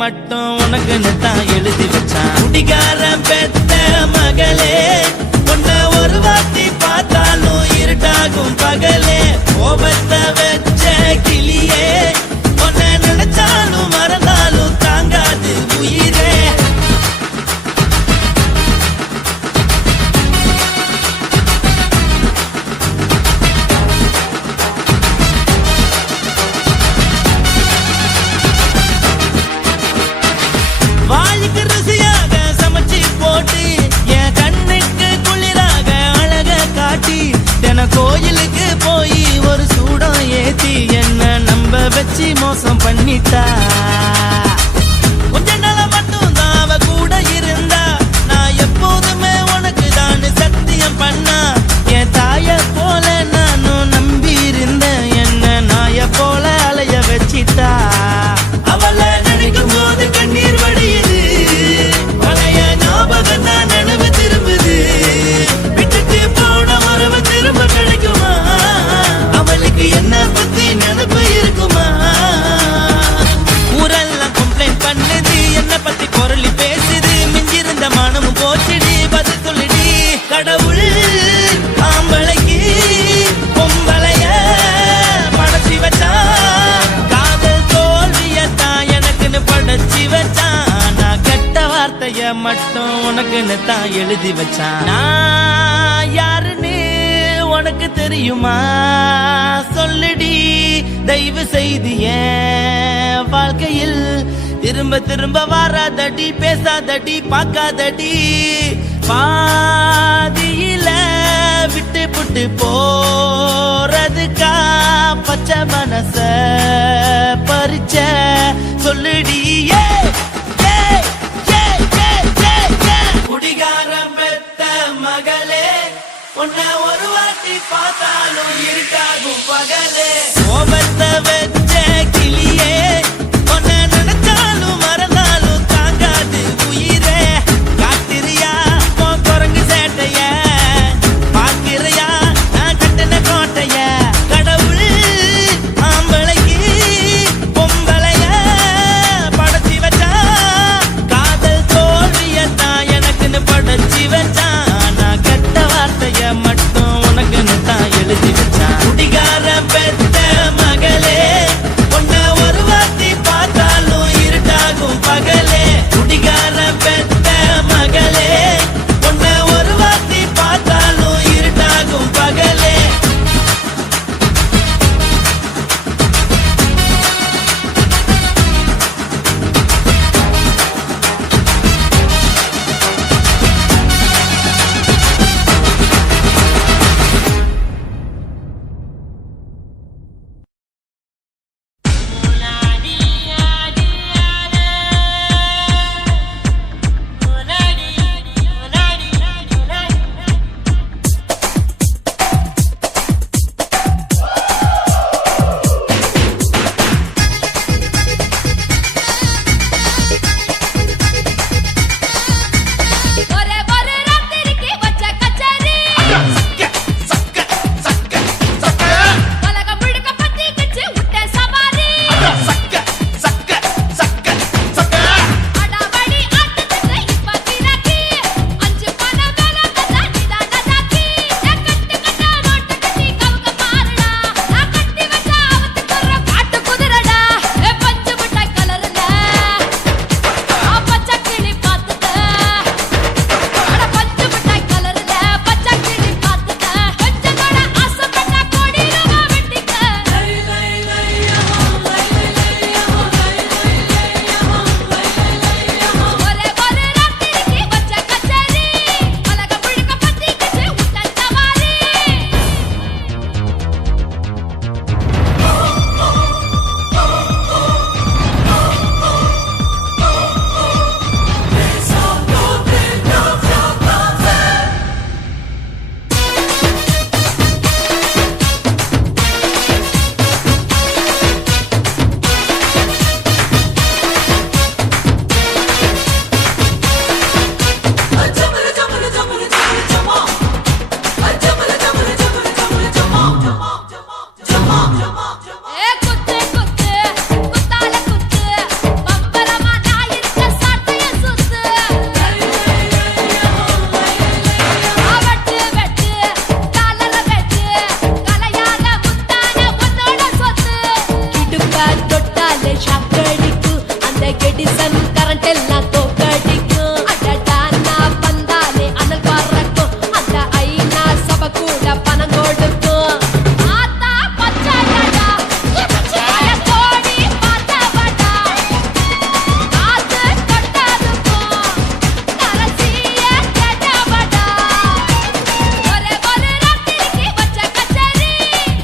மட்டும் உனக்குன்னு தான் எழுதி வச்சான். குடிகாரன் பெத்த மகளே, உன்னை ஒரு வாட்டி பார்த்தாலும் இருட்டாகும் பகலே. கோபத்தை வச்ச கிளியே, உன்னை நினைச்சாலும் மறந்தாலும் தாங்காது உயிரே. வாய்க்கு ருசியாக சமைச்சு போட்டு என் கண்ணுக்கு குளிராக அழக காட்டி, தின கோயிலுக்கு போய் ஒரு சூடம் ஏத்தி என்ன நம்ப வச்சு மோசம் பண்ணிட்டா. கொஞ்ச நாள மட்டும் தான் அவ கூட இருந்தா, நான் எப்போதுமே உனக்கு தான் சத்தியம் பண்ணா. என் தாய போல நானும் நம்பி இருந்தேன், என்ன நாய போல அலைய வச்சிட்டா. அவளை நினைக்கும் போது கண்ணீர் வடியுது, பழைய ஞாபகம் தான் நினைவு திரும்புது. விட்டுட்டு போன உறவு திரும்ப கிடைக்குமா? அவளுக்கு என்ன பத்தி நினைப்பு இருக்குமா? ஊரெல்லாம் கம்ப்ளைண்ட் பண்ணுது, என்ன பத்தி பொருளி பேசுது. மிஞ்சிருந்த மனமும் போச்சுடி, பதில் சொல்லுடி. கடவுள் ஆம்பளைக்கு பொம்பளைய படைச்சி வச்சான், காதல் தோல்வியத்தான் எனக்குன்னு படைச்சி வச்சான். நான் கெட்ட வார்த்தைய மட்டும் உனக்குன்னு தான் எழுதி வச்சான். நான் யாருன்னு உனக்கு தெரியுமா? சொல்லுடி தயவு செய்து என் வாழ்க்கையில் திரும்ப திரும்ப வராதடி, பேசாதடி, பார்க்காதடி. பாதியில விட்டு புட்டு போறதுக்கா பச்சை மனச பறிச்ச சொல்லுடி. குடிகாரம் பெத்த மகளே, உன்னை ஒரு வாட்டி பார்த்தாலும் இருட்டாகும் பகலே. கோபத்தை வச்ச கிளியே, உன்னை நினைச்சாலும் மறந்தாலும் தாங்காது உயிரே. காத்திரியா உன் குரங்கு சேட்டைய, பாக்கிறியா நான் கட்டின கோட்டைய. கடவுள் ஆம்பளைக்கு பொம்பளைய படைச்சி வச்சா, காதல் தோல்வியத்தான் எனக்குன்னு படைச்சி வச்சான். நான் கெட்ட வார்த்தைய மட்டும் உனக்குன்னு தான் எழுதி வச்சான். குடிகாரன் பெத்த ஷாக்கடிக்கும் அந்த எடிசன் கரண்ட் எல்லாம் தோக்கடிக்கும் அடடா நான் வந்தாலே அனல் பறக்கும் அந்த ஐநா சபை கூட பணம் கொடுக்கும் ஆத்தா பச்சையடா கோடி பார்த்தவடா காசு கொட்டதுக்கும் கரசிய கேட்டவடா ஒரே ஒரு ராத்திரிக்கு வச்ச கச்சேரி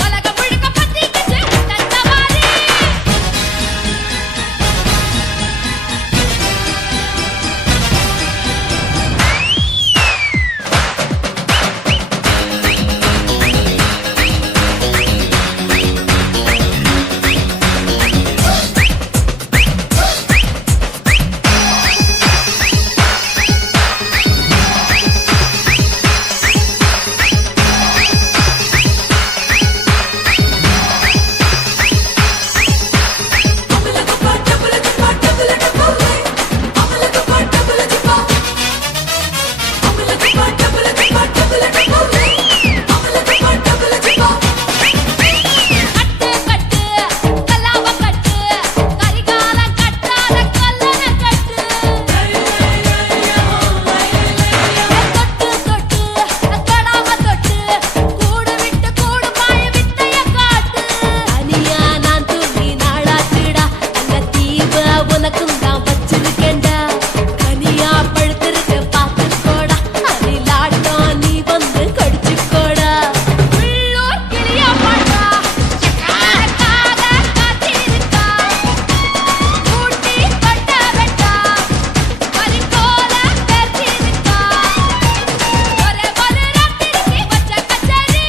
உலகம் முழுக்க பத்திக்கிச்சு உட்ட சவாரி கட்டு கட்டு கல்லாவ கட்டு கரிகாலம் கட்டாத கல்லண கட்டு தொட்டு தொட்டு தொடாம தொட்டு கூடு விட்டு கூடு பாய வித்தைய காட்டு தனியா நான் தூங்கி நாளாச்சுடா அந்த தீவ உனக்கும் தான் வச்சிருக்கேன்டா கனியா பழுத்திருக்கு பார்த்துக்கோடா அதிலாட்டம் நீ வந்து கடிச்சுக்கோடா உள்ளூர் கிளியா பாட்டா காக காத்திருக்கா ஊட்டி கொட்ட வெட்டா கரிகோல பெர்த்திருக்கா ஒரே ஒரு ராத்திரிக்கு வச்ச கச்சேரி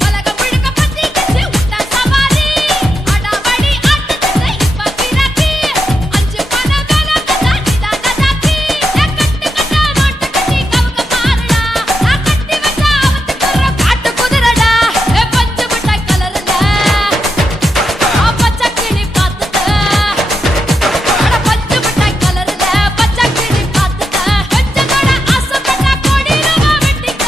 உலகம் முழுக்க பத்திக்கிச்சு உட்ட சவாரி அடாவடி ஆட்டத்துல இப்ப கிராக்கி அஞ்சு பண வேலை கதா நிதான ஜாக்கி கட்டு கட்டா நோட்டு கட்டி கவுக்க பாருடா நான் கட்டி வச்ச அவத்துக்குற காட்டு குதிரடா பஞ்சு மிட்டாய் கலர்ல பச்சை கிளி பார்த்துட்ட அட பஞ்சு மிட்டாய் கலர்ல பச்சை கிளி பார்த்துட்ட கொஞ்சத்தோட ஆசைப்பட்ட கொடிரவா வெட்டிக்க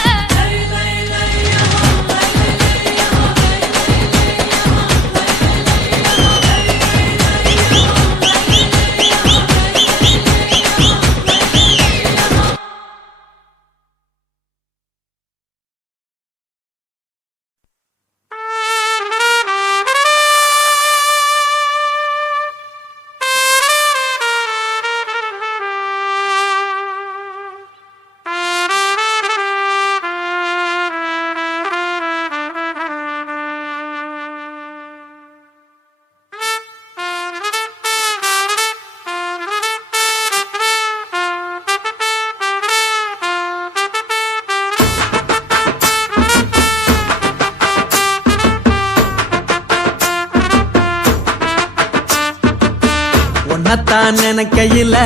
உன்னத்தான் நினைக்கையில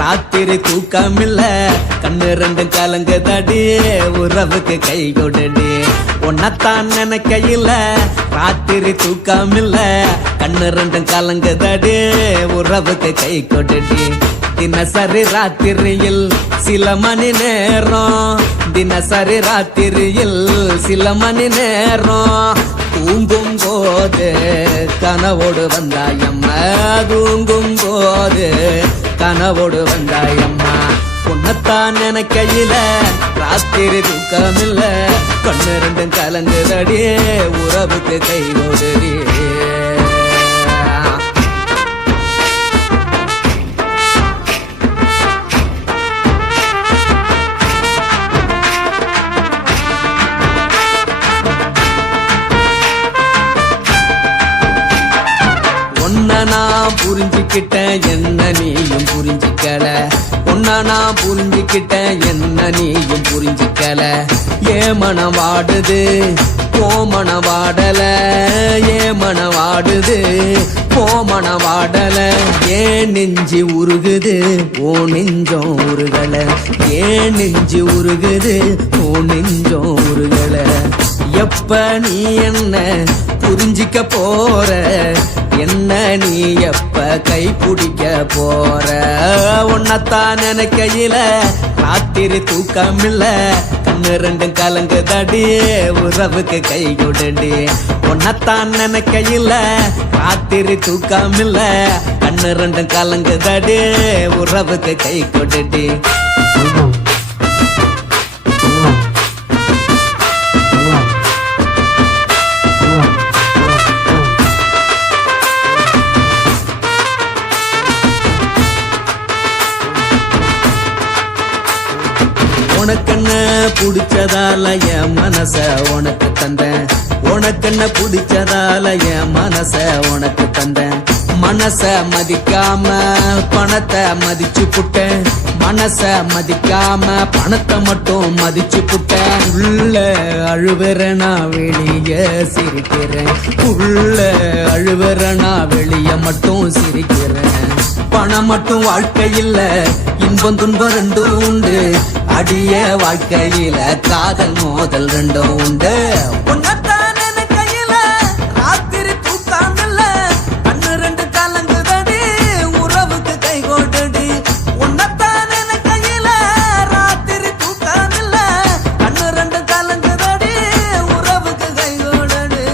ராத்திரி தூக்கமில்ல கண்ணு ரெண்டும் கலங்குதடி உறவுக்கு கை கொடுடி உன்னத்தான் நினைக்கையில ராத்திரி தூக்கமில்ல கண்ணு ரெண்டும் கலங்குதடி உறவுக்கு கை கொடுடி தினசரி ராத்திரியில் சில மணி நேரம் தினசரி ராத்திரியில் சில மணி நேரம் தூங்கும் போது கனவோடு வந்தாயம்மா தூங்கும் போது கனவோடு வந்தாயம்மா உன்னத்தான் நினைக்கையில ராத்திரி தூக்கமில்ல கண்ணு ரெண்டும் கலங்குதடி உறவுக்கு கை கொடுடி நான் புரிஞ்சுக்கிட்டேன் என்ன நீயும் புரிஞ்சுக்கல உன்ன நான் புரிஞ்சுக்கிட்டேன் என்ன நீயும் புரிஞ்சுக்கல ஏன் மனம் வாடுது போ மனம் வாடல ஏன் மனம் வாடுது போ மனம் வாடல ஏன் நெஞ்சு உருகுது ஓ நெஞ்சம் உருகல ஏன் நெஞ்சு உருகுது ஓ நெஞ்சம் உருகல எப்ப நீ என்ன புரிஞ்சிக்க போற என்ன நீ எப்ப கை பிடிக்க போற உன்னத்தான் நினைக்கையில ராத்திரி தூக்கமில்ல கண்ணு ரெண்டும் கலங்குதடி உறவுக்கு கை கொடுடி உன்னத்தான் நினைக்கையில ராத்திரி தூக்கமில்ல கண்ணு ரெண்டும் கலங்குதடி உறவுக்கு கை கொடுடி உனக்கென்ன பிடிச்சதால என் மனச உனக்கு தந்தேன் உனக்கென்ன பிடிச்சதால என் மனச உனக்கு தந்தேன் மனச மதிக்காம பணத்தை மதிச்சு புட்டேன் மனச மதிக்காம பணத்தை மட்டும் மதிச்சு புட்டேன் உள்ள அழுவுற நான் வெளிய சிரிக்கிறேன் உள்ள அழுவுற நான் வெளிய மட்டும் சிரிக்கிறேன் பணம் மட்டும் வாழ்க்கையில் இன்பம் துன்பம் ரெண்டும் உண்டு அடிய வாழ்க்கையில காதல் மோதல் ரெண்டும் உண்டு உன்னத்தான் நினைக்கையில ராத்திரி தூக்காமல்ல கண்ணு ரெண்டு கலங்குதடி உறவுக்கு கை கோட்டடி உன்னத்தான் நினைக்கையில ராத்திரி தூக்காமல்ல கண்ணு ரெண்டு கலங்குதடி உறவுக்கு கை கோட்டடி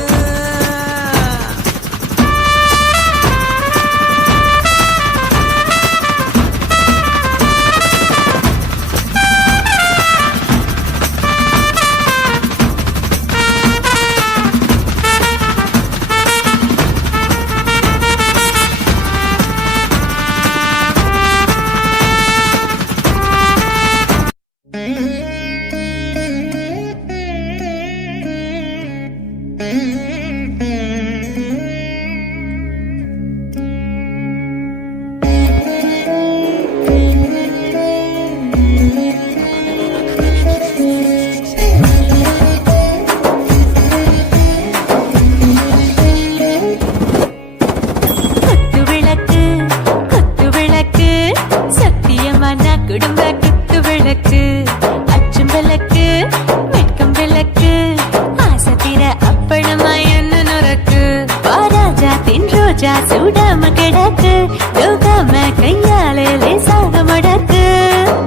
சுடாம கிடக்கு யோகாம கையாலே லேசாக மடக்கு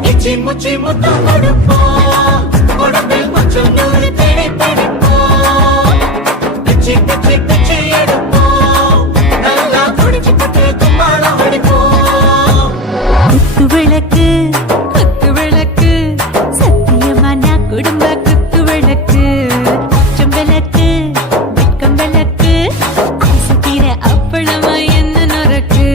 இச்சி முச்சி முத்தம் கொடுப்போம் உடம்பில் கொஞ்சம் நூறு தேடி பிடிப்போம் பிச்சி பிச்சி பிச்சி எடுப்போம் நல்லா குடிச்சு பட்டு தும்பாலம் அடிப்போம் குத்து விளக்கு சத்தியமான குடும்ப குத்து விளக்கு அச்சம் விளக்கு வெட்கம் விளக்கு ஆசை தீர அப்பளமா என்ன நொறுக்கு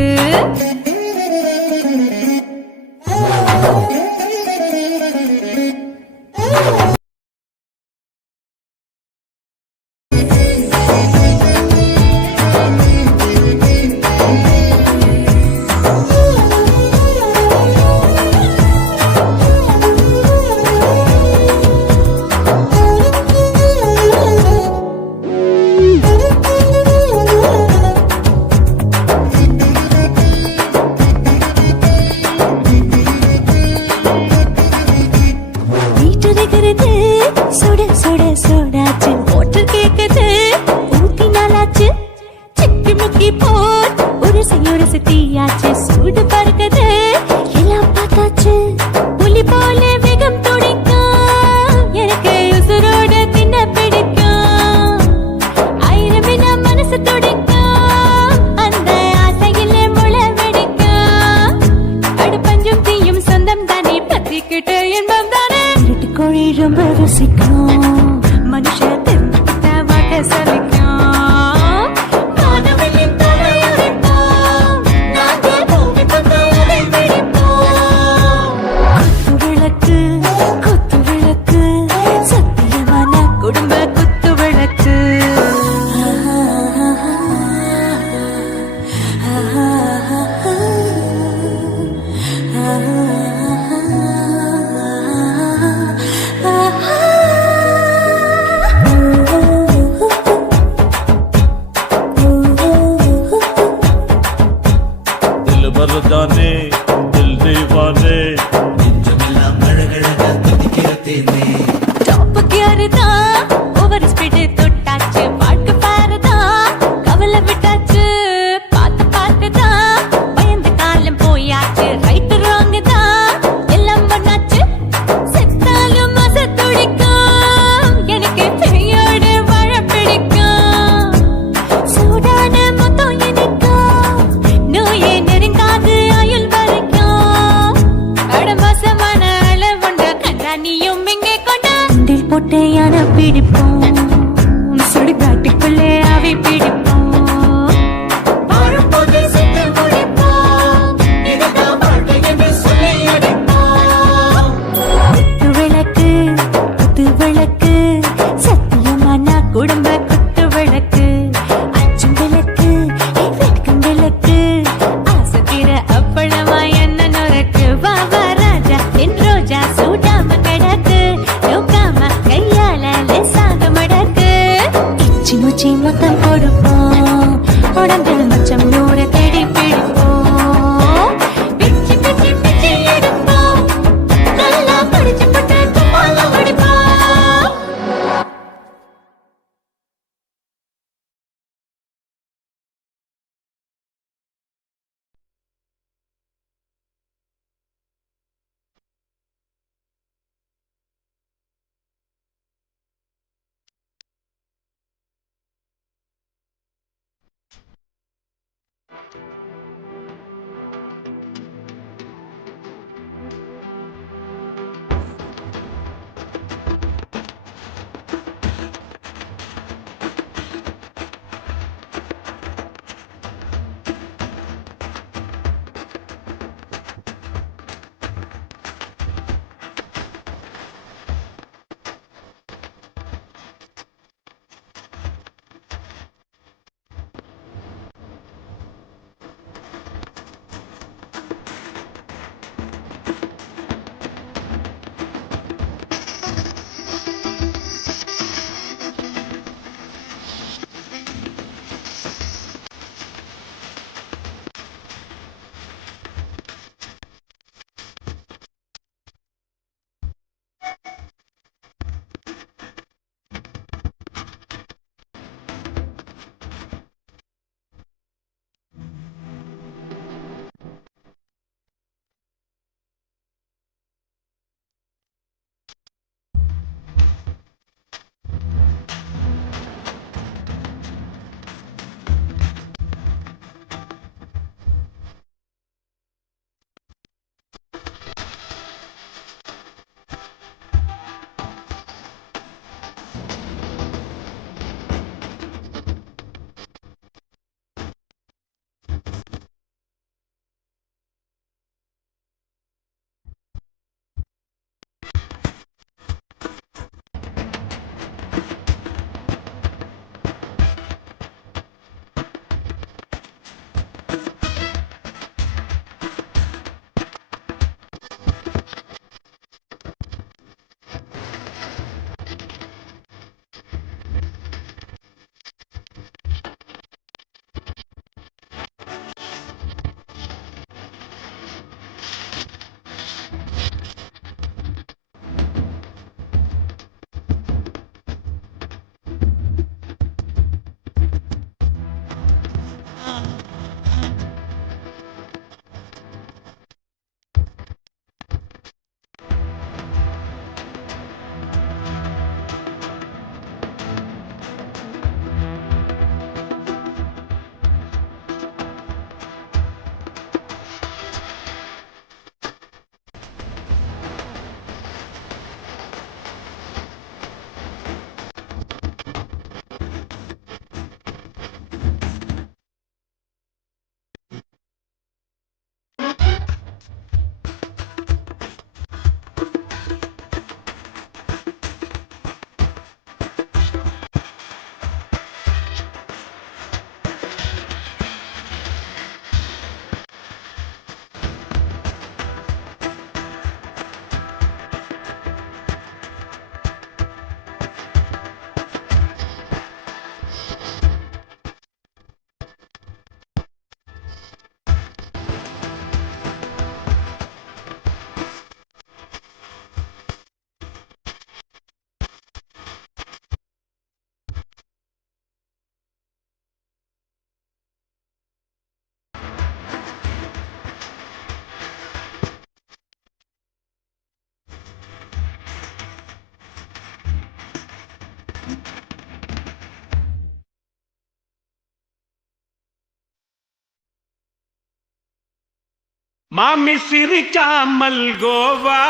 சுட சுட சுடாச்சு மோட்டர் கேக்குது ஊத்தி நாளாச்சு சிக்கி முக்கி போர் உரசி தீயாச்சு சூடு பறக்குது எல்லாம் பார்த்தாச்சு புலி போல வேகம் துடிக்கும் எனக்கு உசுரோட தின்ன பிடிக்கும் ஆயிரம் மனசு துடிக்கும் அந்த ஆசையில முளை வெடிக்கும் அடுப்பஞ்சும் தீயும் சொந்தம் தானே பத்திக்கிட்டு என்பம் தானே கோழி ரொம்ப ருசிக்கும் மனுஷ தெரிஞ்சுக்கிட்ட வாட்ட சலிக்கும் மானவனின் தலையுரைப்போம் நாங்கள் பூமி பந்தாவை பிடிப்போம் குத்து விளக்கு சத்தியமான குடும்ப குத்து விளக்கு जाने दिल दीवाने நெஞ்சமெல்லாம் அழகழகா துடிக்கிற தேனே டாப் கியர்தா ஓவர் ஸ்பீட் தொட்டாச்சு வாழ்க்கை பாருதா கவலை விட்டாச்சு பார்த்துதா பயந்து காலம் போயாச்சு ரைட் ராங் தான் எல்லாம் பண்ணாச்சு செத்தாலும் மச துடிக்க பிடிப்போம் சுடுகாட்டுக்குள்ளே ஆவி பிடிப்போம் வாழும்போது சேர்ந்து முடிப்போம் இதுதான் வாழ்க்கை என்று சொல்லி அடிப்போம் குத்து விளக்கு குத்து விளக்கு சத்தியமான குடும்ப குத்து விளக்கு அச்சும் விளக்கு வெட்கும் விளக்கு ஆசத்திர அப்பளமா என்ன நுறக்கு வாவா ராஜா என் ரோஜா சூடாம கிடக்கு நோக்காம கையால லேசாக மடக்கு இச்சி முச்சி மொத்தம் கொடுப்போம் உடம்பில் மச்சம் நூறு தேடி பிடிப்போம் பிச்சி பிச்சி பிச்சி எடுப்போம் நல்லா படிச்சு போட்டு தும்மால முடிப்போம் மாமி சிரிக்காமல் கோவா